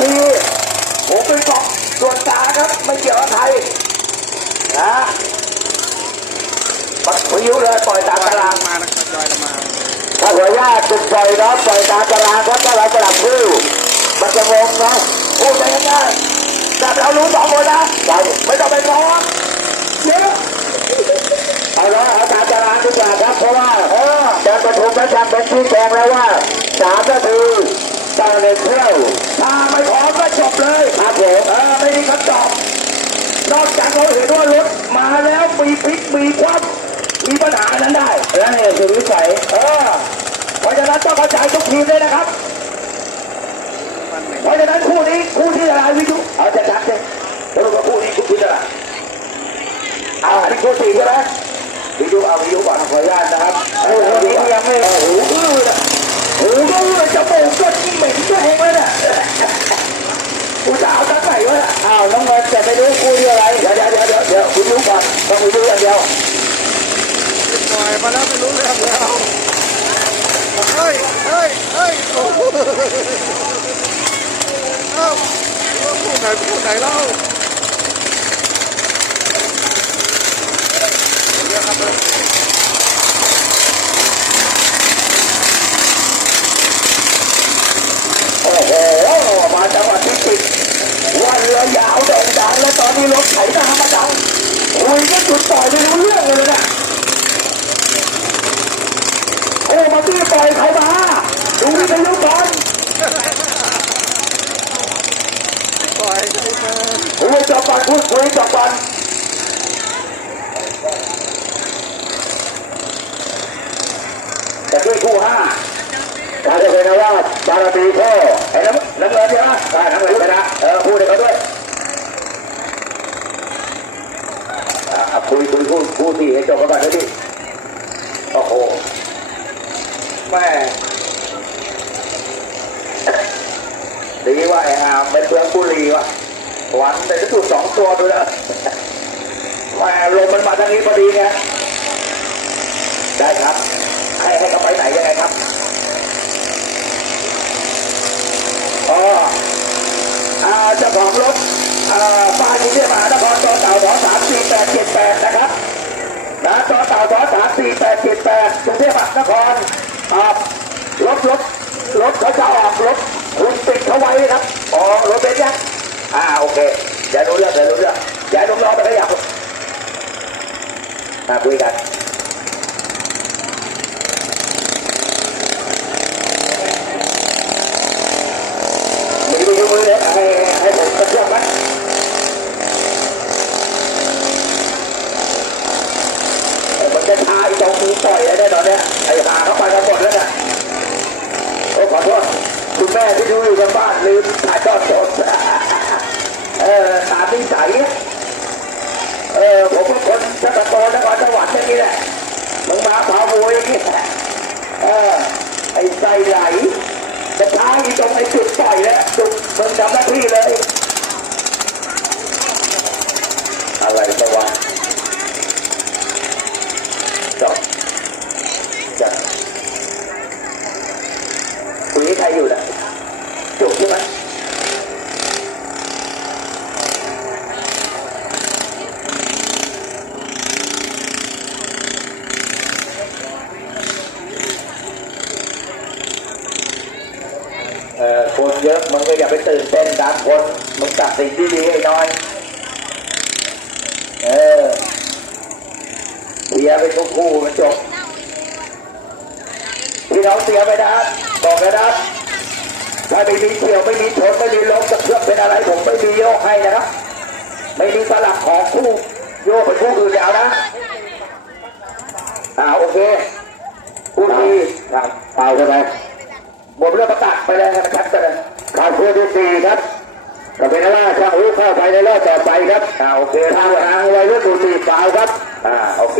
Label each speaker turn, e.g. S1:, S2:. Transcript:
S1: ทีผมเป็นกองส่วนกลางครับ ไม่เกี่ยวกับใครนะปัดผิวเลยปล่อยตามตาราง
S2: มานะครับจอยมา
S1: ถ้าหัวญาติจุดปล่อยนะปล่อยตามตารางครับถ้าเราสลับคู่มันจะงงนะพูดไปง่ายๆแต่เรารู้สองคนนะไม่ต้องไปมองเยอะเอาละเอาตามตารางดีกว่าครับเพราะว่าเออการประชุมและการเป็นชี้แจงแล้วว่าสามนาที ต่อหนึ่งเที่ยวถ้าไม่พร้อมก็จบเลยครับผมเออไม่มีคำตอบนอกจากเราเห็นว่ารถมาแล้วมีพลิกมีคว่ำมีปัญหานั้นได้และนี่คือวิสัยเออเพราะฉะนั้นต้องเข้าใจทุกทีมเลยนะครับ
S2: ฟันเหม็น
S1: เพราะฉะนั้นคู่นี้คู่ที่อะไรวิจุเอาจะจัดเลยสรุปว่าคู่นี้คู่ที่อะไรเอาอันนี้คู่สี่ใช่ไหมวิจุเอาวิจุก่อนขออนุญาตนะครับคู่นี้ยังไม่หูอื้อเลย หูอื้อจะโป่งก็เหม็นก็เองเลยเนี่ยกูจะเอาตั้งไหนวะอ้าวน้องเงินจะไม่รู้คู่ที่อะไร เดี๋ยวเดี๋ยวเดี๋ยวเดี๋ยวเดี๋ยววิจุก่อนต้องวิจุอย่างเดียว
S2: ปล่อยมาแล้วไม่รู้เรื่องแล้วเฮ้ยเฮ้ยเฮ้ยโอ้โหเอ้าพูดไหนพูดไหนเล่าเยอะครับเลย
S1: โอ้โห มาจังหวัดพิจิตรว่าเรือยาวโด่ง ดังแล้วตอนนี้รถไถนามาดังคุยกันจุดต่อยไม่รู้เรื่องเลยนะโอ้มาตี้ต่อยใครมาดูวิทยุบอล
S2: ปล่อยใครมา
S1: คุยจับบันพูดคุยจับบันแต่ด้วยคู่ห้าการจะเป็นว่าบารมีพ่อไอ้น้ำน้ำเงินใช่ไหมใช่น้ำเงินชนะเออพูดให้เขาด้วย อะคุยคุยพูดพูดที่ให้ จบกันก่อนเลยดิโอ้โหแม่ดีว่าไอ้อามเป็นเพื่อนบุรีว่ะหวันแต่จะถูกสองตัวด้วยนะแม่ลมมันมาทางนี้พอดีไงได้ครับ ให้ให้เขาไปไหนยังไงครับอ๋อเจ้าของรถอ่าป้ายกรุงเทพมานครต่อเต่าสองสามสี่แปดเจ็ดแปดนะครับนะต่อเต่าสองสามสี่แปดเจ็ดแปดกรุงเทพมหานครอ่ารถรถรถเขาจะออกรถคุณติด เขาไว้นะครับ อ๋อรถเบนซ์ยังอ่าโอเคเดี๋ยวรู้เรื่องเดี๋ยวรู้เรื่องเดี๋ยวน้องๆไปขยับมาคุยกัน มีวิทยุมือเลยให้ให้ผมกระเทือกไหมไอ้มันจะทาไอ้ตรงนี้ต่อยไอ้ได้ตอนเนี้ยไอ้หาเข้าไปกันหมดแล้วเนี่ยโอ้ขอโทษ แม่ที่ดูอยู่ทางบ้านลืมถ่ายทอดสดเออตามนิสัยเออผมเป็นคนชัตะโกนนครจังหวัดอย่างนี้แหละมึงมาเผาโวยอย่างนี้เออไอ้ใจไหลจะท้าอีตรงไอ้จุดต่อยแล้วจุดมึงทำหน้าที่เลย อะไรก็วะจบจะคุยกับใครอยู่นะจุกใช่ไหมเอ่อ คนเยอะมึงก็อย่าไปตื่นเต้นตามคนมึงตัดสิ่งที่ดีให้น้อย เออเสียไปทุกคู่มันจบพี่น้องเสียไปนะบอกกันนะถ้าไม่มีเฉียวไม่มีชนไม่มีล้มจะเครื่อเป็นอะไรผมไม่มีโยกให้นะครับไม่มีสลับของคู่โยกไปคู่อื่นแล้วนะอ่าโอเคคู่ที่ครับเปล่าใช่ไหม คู่ที่สี่ครับก็เป็นว่าช่างรู้เข้าไปในรอบต่อไปครับอ่าโอเคทางทางวัยรุ่นดูสีฟ้าครับอ่าโอเค